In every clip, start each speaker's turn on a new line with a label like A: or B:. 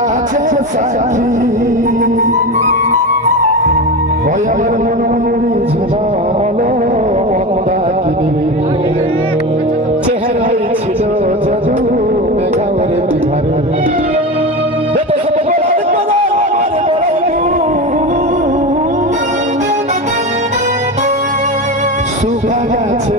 A: আছে সাক্ষী ভয়ালের মনোমরি ঝুলালো মন্দাকিনী চেহারাই ছিল জাদু মেঘাওয়ারে বিহারে। শুভা গাছে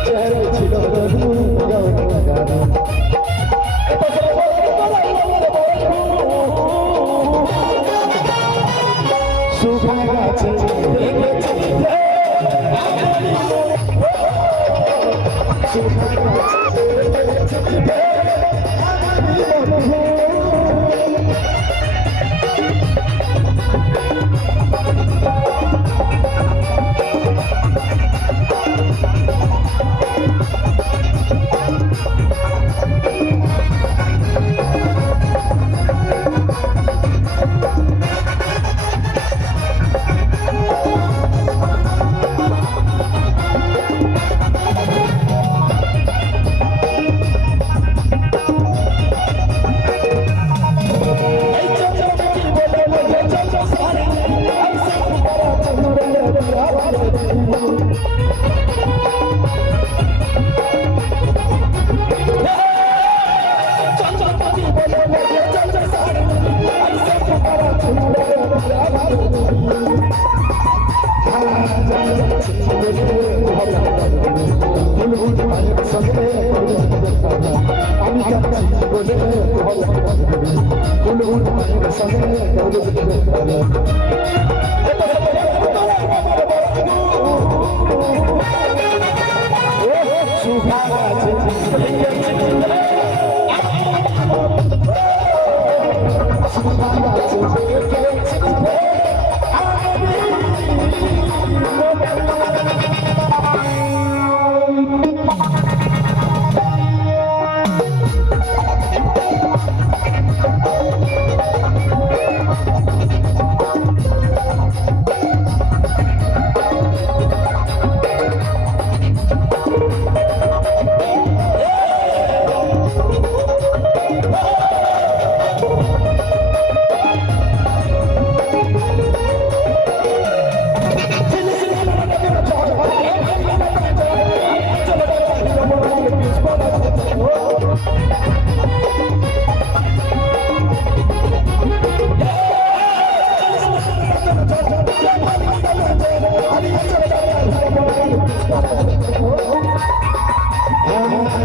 A: সঙ্গে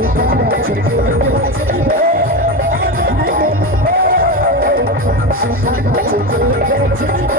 A: Thank you.